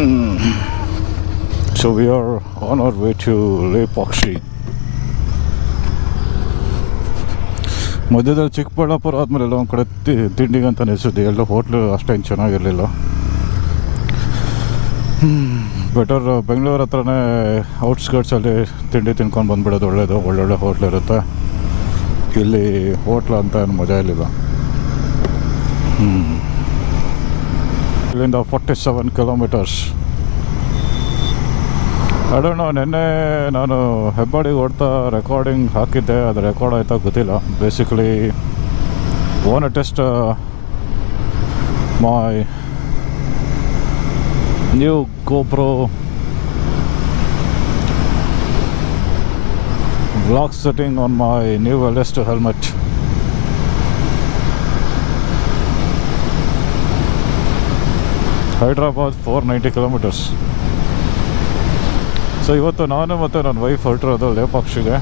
So we are on our way to Lepakshi. ಮಧ್ಯದಲ್ಲಿ ಚಿಕ್ಕಬಳ್ಳಾಪುರ ಆದಮೇಲೆ ಎಲ್ಲ ಒಂದು ಕಡೆ ತಿಂಡಿಗೆ ಅಂತ ನಿಲ್ಸಿದ್ದೆ. ಎಲ್ಲ ಹೋಟ್ಲು ಅಷ್ಟೇನು ಚೆನ್ನಾಗಿರಲಿಲ್ಲ. ಬೆಟರ್ ಬೆಂಗಳೂರು ಹತ್ರನೇ ಔಟ್ಸ್ಕರ್ಟ್ಸಲ್ಲಿ ತಿಂಡಿ ತಿನ್ಕೊಂಡು ಬಂದುಬಿಡೋದು ಒಳ್ಳೆಯದು. ಒಳ್ಳೊಳ್ಳೆ ಹೋಟ್ಲ್ ಇರುತ್ತೆ. ಇಲ್ಲಿ ಹೋಟ್ಲು ಅಂತ ಏನು ಮಜಾ ಇರಲಿಲ್ಲ. ಇಲ್ಲಿಂದ 47 ಕಿಲೋಮೀಟರ್ಸ್. ಅಡೋಣ ನೆನ್ನೆ ನಾನು ಹೆಬ್ಬಾಡಿಗೆ ಹೊಡ್ತಾ ರೆಕಾರ್ಡಿಂಗ್ ಹಾಕಿದ್ದೆ. ಅದು ರೆಕಾರ್ಡ್ ಆಯ್ತಾ ಗೊತ್ತಿಲ್ಲ. Basically want to test my new GoPro vlog setting on my new LS2 helmet. Hyderabad 490 kilometres. So ಇವತ್ತು ನಾನು ಮತ್ತು ನನ್ನ ವೈಫ್ ಹೊರಟಿರೋದು ಲೇಪಾಕ್ಷಿಗೆ.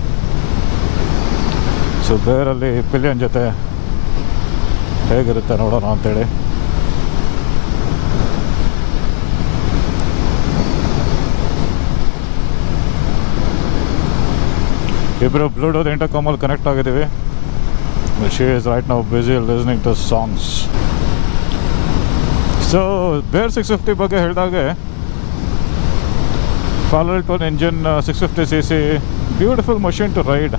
ಸೊ ಬೇರಲ್ಲಿ ಪಿಲಿಯನ್ ಜೊತೆ ಹೇಗಿರುತ್ತೆ ನೋಡೋಣ ಅಂಥೇಳಿ. ಇಬ್ಬರು ಬ್ಲೂಟೂತ್ ಇಂಟರ್ಕಾಮಲ್ಲಿ ಕನೆಕ್ಟ್ ಆಗಿದ್ದೀವಿ. She is right now busy listening to songs. So Bear 650 ಬಗ್ಗೆ ಹೇಳಿದಾಗೆ parallel twin engine 650cc beautiful machine to ride.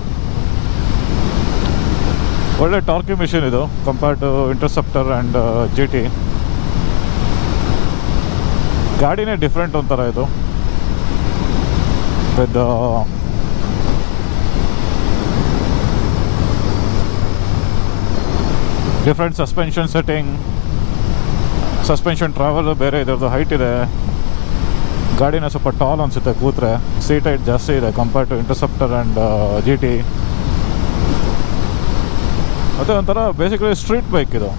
ಒಳ್ಳೆ ಟಾರ್ಕಿ ಮಿಷಿನ್ ಇದು compared to Interceptor and GT. ಗಾಡಿನೇ different ಒಂಥರ ಇದು. With different suspension setting. Suspension travel ಬೇರೆ, ಇದರದ್ದು height ಇದೆ. ಗಾಡಿನ ಸ್ವಲ್ಪ ಟಾಲ್ ಅನಿಸುತ್ತೆ ಕೂತ್ರೆ. ಸೀಟ್ ಹೈಟ್ ಜಾಸ್ತಿ ಇದೆ compared to Interceptor and GT. ಮತ್ತು ಒಂಥರ ಬೇಸಿಕಲಿ ಸ್ಟ್ರೀಟ್ ಬೈಕ್ ಇದು.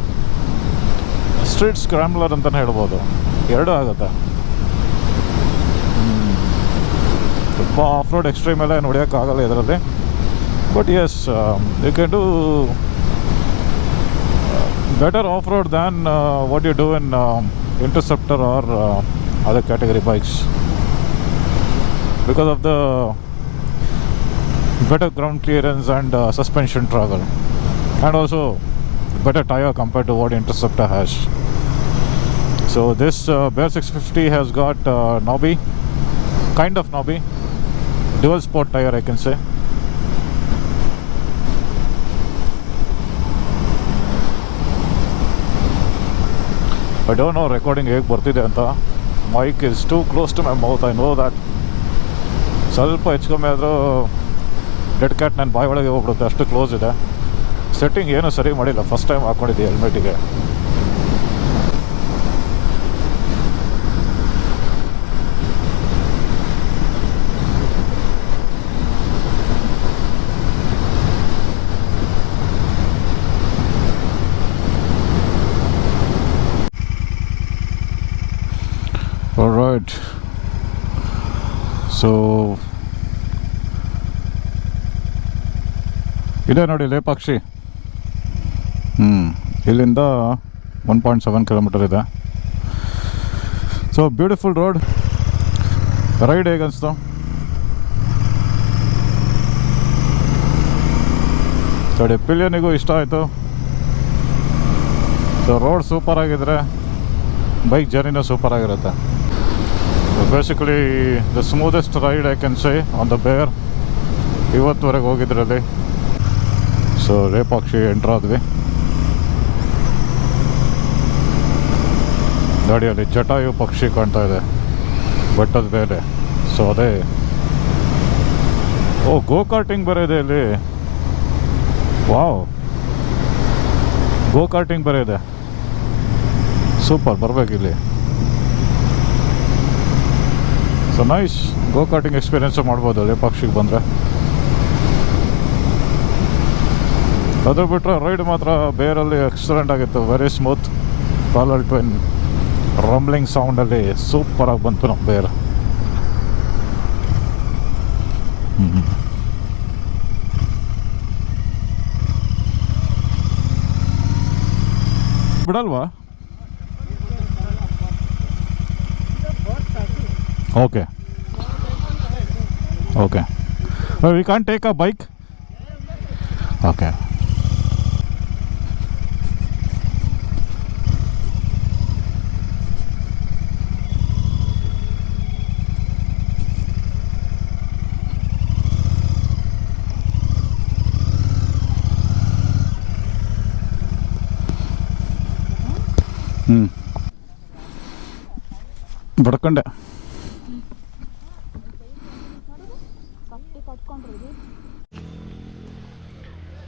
ಸ್ಟ್ರೀಟ್ ಸ್ಕ್ರಾಂಬ್ಲರ್ ಅಂತಲೇ ಹೇಳ್ಬೋದು. ಎರಡೂ ಆಗುತ್ತೆ. ತುಂಬ ಆಫ್ ರೋಡ್ ಎಕ್ಸ್ಟ್ರೀಮ್ ಎಲ್ಲ ನೋಡೋಕ್ಕಾಗಲ್ಲ ಇದರಲ್ಲಿ. But yes, you can do better off-road than what you do in Interceptor or other category bikes, because of the better ground clearance and suspension travel, and also better tire compared to what Interceptor has. So this Bear 650 has got knobby, kind of knobby, dual sport tire I can say. I don't know recording ಹೇಗೆ ಬರ್ತಿದೆ ಅಂತ. Mic is too close to my mouth, I know that. ಸ್ವಲ್ಪ ಹೆಚ್ಚುಕಮ್ಮಿ ಆದರೂ dead cat ನನ್ನ ಬಾಯಿ ಒಳಗೆ ಹೋಗ್ಬಿಡುತ್ತೆ, ಅಷ್ಟು ಕ್ಲೋಸ್ ಇದೆ. ಸೆಟ್ಟಿಂಗ್ ಏನೂ ಸರಿ ಮಾಡಿಲ್ಲ. ಫಸ್ಟ್ ಟೈಮ್ ಹಾಕ್ಕೊಂಡಿದ್ದೆ ಹೆಲ್ಮೆಟಿಗೆ. Alright, so ಇದೆ ನೋಡಿ ಲೇಪಾಕ್ಷಿ. ಇಲ್ಲಿಂದ 1.7 ಕಿಲೋಮೀಟರ್ ಇದೆ. So beautiful road. ರೈಡ್ ಹೇಗೆ ಅನಿಸ್ತು? ನೋಡಿ ಪಿಲಿಯನಿಗೂ ಇಷ್ಟ ಆಯಿತು. ಸೊ ರೋಡ್ ಸೂಪರ್ ಆಗಿದ್ರೆ ಬೈಕ್ ಜರ್ನಿನೂ ಸೂಪರ್ ಆಗಿರುತ್ತೆ. Basically the smoothest ride I can say on the bare ಇವತ್ತುವರೆಗೆ ಹೋಗಿದ್ರಲ್ಲಿ. ಸೊ ಲೇಪಾಕ್ಷಿ ಎಂಟ್ರ್ ಆದ್ವಿ. ಗಾಡಿಯಲ್ಲಿ ಜಟಾಯು ಪಕ್ಷಿ ಕಾಣ್ತಾ ಇದೆ ಬೆಟ್ಟದ ಮೇಲೆ. ಸೊ ಅದೇ, ಓ ಗೋ ಕಾರ್ಟಿಂಗ್ ಬೇರೆ ಇದೆ ಇಲ್ಲಿ. ವಾವ್, ಗೋ ಕಾರ್ಟಿಂಗ್ ಬೇರೆ ಇದೆ. ಸೂಪರ್, ಬರಬೇಕಿಲ್ಲಿ. ಸೊ ನೈಸ್, ಗೋ ಕಾರ್ಟಿಂಗ್ ಎಕ್ಸ್ಪೀರಿಯೆನ್ಸು ಮಾಡ್ಬೋದು ಲೇಪಾಕ್ಷಿಗೆ ಬಂದರೆ. ಅದು ಬಿಟ್ಟರೆ ರೈಡ್ ಮಾತ್ರ ಬೇರಲ್ಲಿ ಎಕ್ಸಲೆಂಟ್ ಆಗಿತ್ತು. ವೆರಿ ಸ್ಮೂತ್, ಪ್ಯಾರಲಲ್ ಟ್ವಿನ್, ರಮ್ಲಿಂಗ್ ಸೌಂಡಲ್ಲಿ ಸೂಪರಾಗಿ ಬಂತು ನಮ್ಮ ಬೇರ್. ಬಿಡಲ್ವಾ? Okay. Okay. We can't take a bike? Okay. ಬಡ್ಕೊಂಡೆ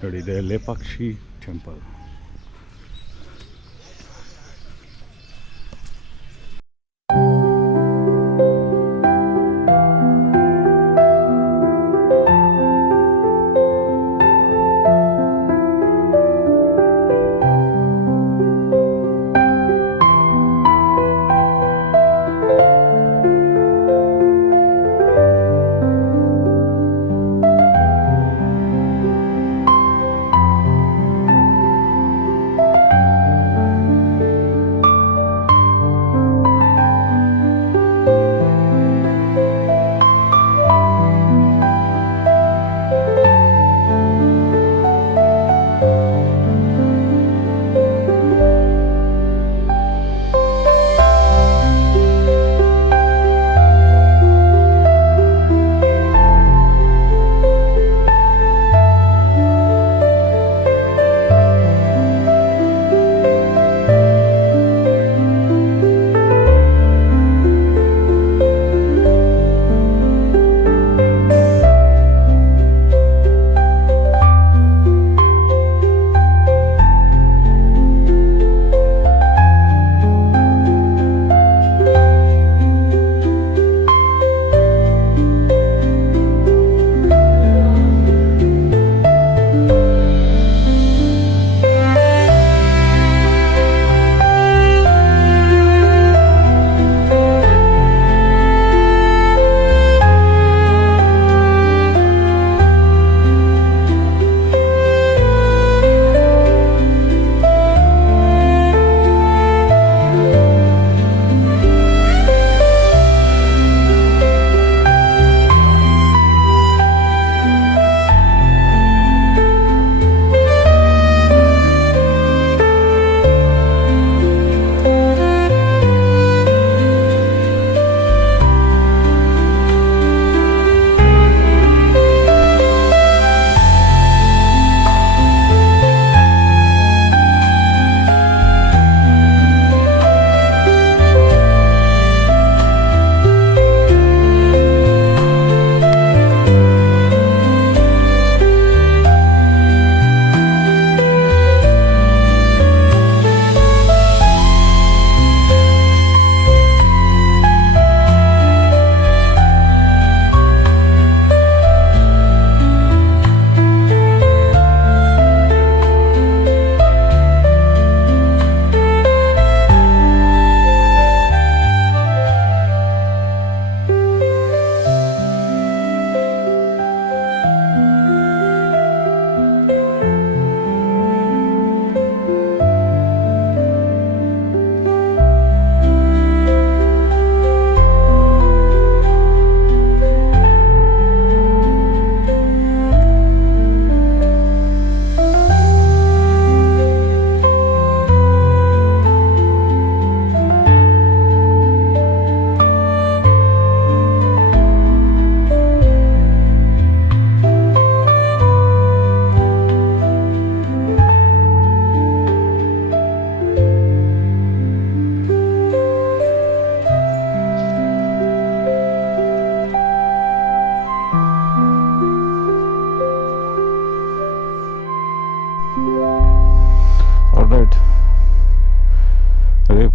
ನೋಡಿ, ಇದೆ ಲೇಪಾಕ್ಷಿ ಟೆಂಪಲ್.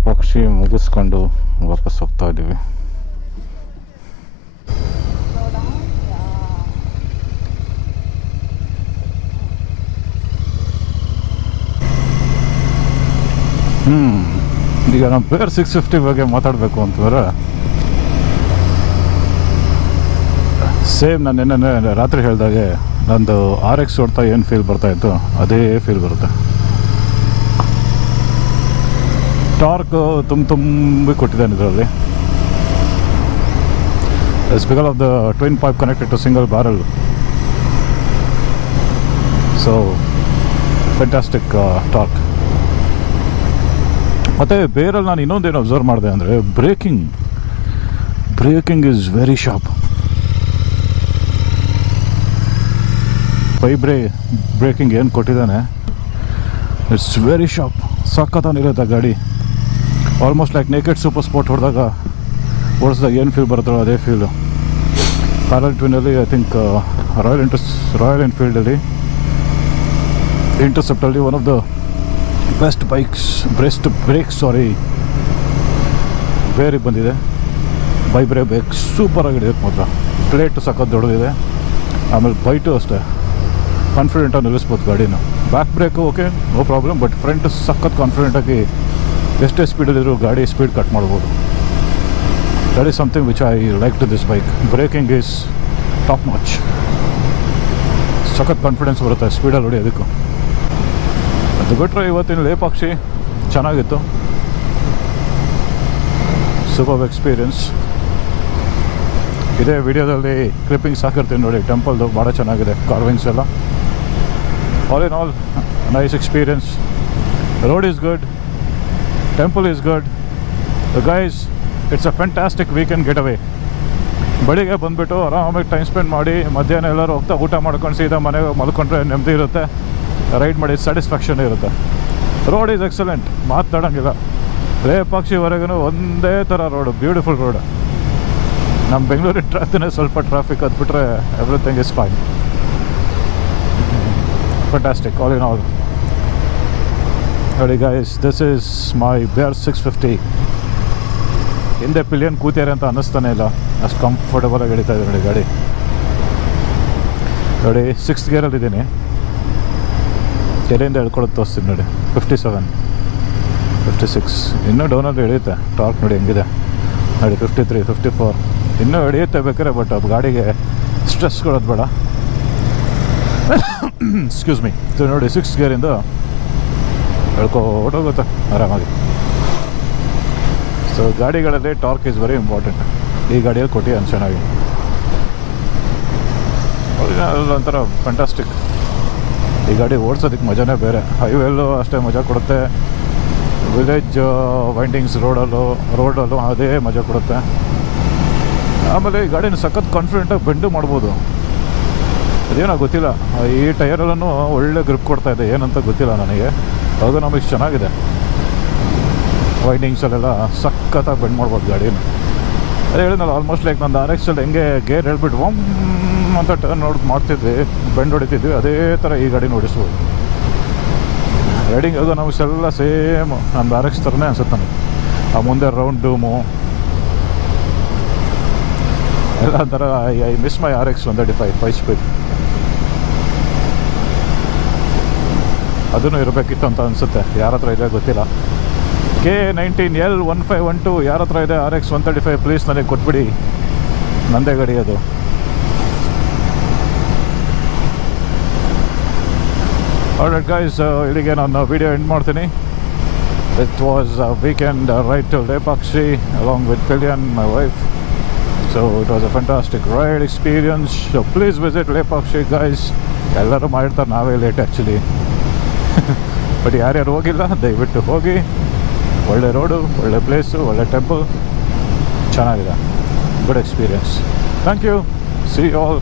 ಪಕ್ಷಿ ಮುಗಿಸ್ಕೊಂಡು ವಾಪಸ್ ಹೋಗ್ತಾ ಇದ್ದೀವಿ. ಈಗ ನಾವು ಬೇರೆ 650 ಬಗ್ಗೆ ಮಾತಾಡಬೇಕು ಅಂತಂದರೆ ಸೇಮ್ ನಾನು ನಿನ್ನೆ ರಾತ್ರಿ ಹೇಳಿದಾಗೆ ನಂದು RX ಹೊಡ್ತಾ ಏನು ಫೀಲ್ ಬರ್ತಾಯಿತ್ತು ಅದೇ ಫೀಲ್ ಬರುತ್ತೆ. ಟಾರ್ಕ್ ತುಂಬಿ ಕೊಟ್ಟಿದ್ದಾನೆ ಇದರಲ್ಲಿ. It's because of the twin pipe connected to single barrel. So fantastic torque. ಮತ್ತು ಬೇರಲ್ಲಿ ನಾನು ಇನ್ನೊಂದೇನು ಅಬ್ಸರ್ವ್ ಮಾಡಿದೆ ಅಂದರೆ braking is very sharp. Braking ಏನು ಕೊಟ್ಟಿದ್ದಾನೆ, ಇಟ್ಸ್ ವೆರಿ ಶಾರ್ಪ್. ಸಖತ್ತಾನಿರುತ್ತೆ ಗಾಡಿ. Almost like naked super sport ಓಡಿಸಿದಾಗ ಏನು ಫೀಲ್ ಬರುತ್ತೋ ಅದೇ ಫೀಲು. ಪ್ಯಾರಲ್ ಟ್ವಿನಲ್ಲಿ ಐ ಥಿಂಕ್ ರಾಯಲ್ ಎನ್ಫೀಲ್ಡಲ್ಲಿ ಇಂಟರ್ಸೆಪ್ಟಲ್ಲಿ one of the best bikes ಬೇರೆ ಬಂದಿದೆ. ಬೈಕ್ ಸೂಪರಾಗಿದೆ ಮಾತ್ರ. ಪ್ಲೇಟ್ ಸಖತ್ ದೊಡ್ಡದಿದೆ. ಆಮೇಲೆ ಬೈಟು ಅಷ್ಟೇ ಕಾನ್ಫಿಡೆಂಟಾಗಿ ನಿಲ್ಲಿಸ್ಬೋದು ಗಾಡಿನ. Back brake okay no problem, but front ಸಖತ್ ಕಾನ್ಫಿಡೆಂಟಾಗಿ ಎಷ್ಟೇ ಸ್ಪೀಡಲ್ಲಿರೋ ಗಾಡಿ ಸ್ಪೀಡ್ ಕಟ್ ಮಾಡ್ಬೋದು. That is something which I like to this bike. Braking is top notch. ಸಖತ್ ಕಾನ್ಫಿಡೆನ್ಸ್ ಬರುತ್ತೆ ಸ್ಪೀಡಲ್ಲಿ ಹೊಡಿಯೋದಕ್ಕೂ. ಅದು ಬಿಟ್ಟರೆ ಇವತ್ತಿನ ಲೇಪಾಕ್ಷಿ ಚೆನ್ನಾಗಿತ್ತು. Super experience. ಇದೇ ವಿಡಿಯೋದಲ್ಲಿ ಕ್ಲಿಪ್ಪಿಂಗ್ಸ್ ಹಾಕಿರ್ತೀನಿ ನೋಡಿ. ಟೆಂಪಲ್ದು ಭಾಳ ಚೆನ್ನಾಗಿದೆ, ಕಾರ್ವಿಂಗ್ಸ್ ಎಲ್ಲ. All in all nice experience. Road is good, temple is good. Guys, it's a fantastic weekend get away. ಬೆಳಿಗ್ಗೆ ಬಂದುಬಿಟ್ಟು ಆರಾಮಾಗಿ ಟೈಮ್ ಸ್ಪೆಂಡ್ ಮಾಡಿ ಮಧ್ಯಾಹ್ನ ಎಲ್ಲರೂ ಹೋಗ್ತಾ ಊಟ ಮಾಡ್ಕೊಂಡು ಸೀದಾ ಮನೆಗೆ ಮಲ್ಕೊಂಡ್ರೆ ನೆಮ್ಮದಿ ಇರುತ್ತೆ. ರೈಡ್ ಮಾಡಿ ಸ್ಯಾಟಿಸ್ಫ್ಯಾಕ್ಷನ್ ಇರುತ್ತೆ. ರೋಡ್ ಈಸ್ ಎಕ್ಸಲೆಂಟ್, ಮಾತಾಡೋಂಗಿಲ್ಲ. ಲೇಪಾಕ್ಷಿವರೆಗೂ ಒಂದೇ ಥರ ರೋಡು, ಬ್ಯೂಟಿಫುಲ್ ರೋಡ್. ನಮ್ಮ ಬೆಂಗಳೂರಿನ ಟ್ರಾಫಿನೇ ಸ್ವಲ್ಪ ಟ್ರಾಫಿಕ್, ಅದು ಬಿಟ್ಟರೆ everything is fine. Fantastic all in all. ನೋಡಿ guys, this is my BR 650. ಹಿಂದೆ ಪಿಲಿಯನ್ ಕೂತ್ಯಾರೆ ಅಂತ ಅನ್ನಿಸ್ತಾನೆ ಇಲ್ಲ, ಅಷ್ಟು ಕಂಫರ್ಟಬಲಾಗಿ ಹಿಡಿತಾ ಇದೆ ನೋಡಿ ಗಾಡಿ. ನೋಡಿ 6th ಗೇರಲ್ಲಿದ್ದೀನಿ. ಎಲ್ಲಿಂದ ಹೇಳ್ಕೊಳೋದು ತೋರಿಸ್ತೀನಿ ನೋಡಿ. 57, 56 ಇನ್ನೂ ಡೌನಲ್ಲಿ ಹಿಡಿಯುತ್ತೆ. ಟಾರ್ಕ್ ನೋಡಿ ಹೆಂಗಿದೆ ನೋಡಿ. 53, 54 ಇನ್ನೂ ಹಿಡಿಯುತ್ತೆ ಬೇಕಾರೆ, ಬಟ್ ಅದು ಗಾಡಿಗೆ ಸ್ಟ್ರೆಸ್ ಕೊಡೋದು ಬೇಡ. Excuse me. ನೋಡಿ 6th ಗೇರಿಂದ ಹೇಳ್ಕೊಡೋಗುತ್ತೆ ಆರಾಮಾಗಿ. ಸೊ ಗಾಡಿಗಳಲ್ಲಿ ಟಾರ್ಕ್ ಈಸ್ ವೆರಿ ಇಂಪಾರ್ಟೆಂಟ್. ಈ ಗಾಡಿಯಲ್ಲಿ ಕೊಟ್ಟಿದ್ದಾನೆ ಚೆನ್ನಾಗಿ. ಒಂಥರ ಫ್ಯಾಂಟಾಸ್ಟಿಕ್. ಈ ಗಾಡಿ ಓಡಿಸೋದಕ್ಕೆ ಮಜಾನೇ ಬೇರೆ. ಹೈವೇಲ್ಲೂ ಅಷ್ಟೇ ಮಜಾ ಕೊಡುತ್ತೆ, ವಿಲೇಜ್ ವೈಂಡಿಂಗ್ಸ್ ರೋಡಲ್ಲೂ ಅದೇ ಮಜಾ ಕೊಡುತ್ತೆ. ಆಮೇಲೆ ಈ ಗಾಡಿನ ಸಖತ್ ಕಾನ್ಫಿಡೆಂಟಾಗಿ ಬೆಂಡು ಮಾಡ್ಬೋದು. ಅದೇನೋ ಗೊತ್ತಿಲ್ಲ, ಈ ಟೈರಲ್ಲೂ ಒಳ್ಳೆ ಗ್ರಿಪ್ ಕೊಡ್ತಾ ಇದೆ, ಏನಂತ ಗೊತ್ತಿಲ್ಲ ನನಗೆ. ಅದು ನಮಗೆ ಚೆನ್ನಾಗಿದೆ. ವೈಂಡಿಂಗ್ಸಲ್ಲೆಲ್ಲ ಸಖತ್ತಾಗಿ ಬೆಂಡ್ ಮಾಡ್ಬೋದು ಗಾಡಿನ. ಅದೇ ಹೇಳಿದ್ನಲ್ಲ, ಆಲ್ಮೋಸ್ಟ್ ಲೈಕ್ ನಂದು RX-ಅಲ್ಲಿ ಹೆಂಗೆ ಗೇರ್ ಹೇಳ್ಬಿಟ್ಟು ಒಮ್ ಅಂತ ಟರ್ನ್ ಮಾಡ್ತಿದ್ವಿ, ಬೆಂಡ್ ಹೊಡಿತಿದ್ವಿ, ಅದೇ ಥರ ಈ ಗಾಡಿನ ಓಡಿಸ್ಬೋದು. ರೈಡಿಂಗ್ ಅದು ನಮಗೆಲ್ಲ ಸೇಮ್ ನಮ್ದು RX ಥರನೇ ಅನ್ಸುತ್ತೆ ನನಗೆ. ಆ ಮುಂದೆ ರೌಂಡ್ ಡೂಮು ಎಲ್ಲ ಥರ. I miss my RX 135 5 speed. ಅದೂ ಇರಬೇಕಿತ್ತು ಅಂತ ಅನಿಸುತ್ತೆ. ಯಾರ ಹತ್ರ ಇದೆ ಗೊತ್ತಿಲ್ಲ. K19L1512 ಯಾರ ಹತ್ರ ಇದೆ RX 135 ಪ್ಲೀಸ್ ನನಗೆ ಕೊಟ್ಬಿಡಿ, ನಂದೇ ಗಾಡಿ ಅದು. ಆಲ್ರೈಟ್ ಗೈಸ್, ಇಲ್ಲಿಗೆ ನಾನು ವಿಡಿಯೋ ಎಂಡ್ ಮಾಡ್ತೀನಿ. It was a weekend ride to Lepakshi along with Kalyan, my wife. So it was a fantastic ride experience. So please visit Lepakshi guys. ಎಲ್ಲರೂ ಮಾಡಿರ್ತಾರೆ, ನಾವೇ ಲೇಟ್ ಆ್ಯಕ್ಚುಲಿ. ಬಟ್ ಯಾರ್ಯಾರು ಹೋಗಿಲ್ಲ ದಯವಿಟ್ಟು ಹೋಗಿ. ಒಳ್ಳೆ ರೋಡು, ಒಳ್ಳೆ ಪ್ಲೇಸು, ಒಳ್ಳೆ ಟೆಂಪಲ್, ಚೆನ್ನಾಗಿದೆ. Good experience. Thank you. See you all.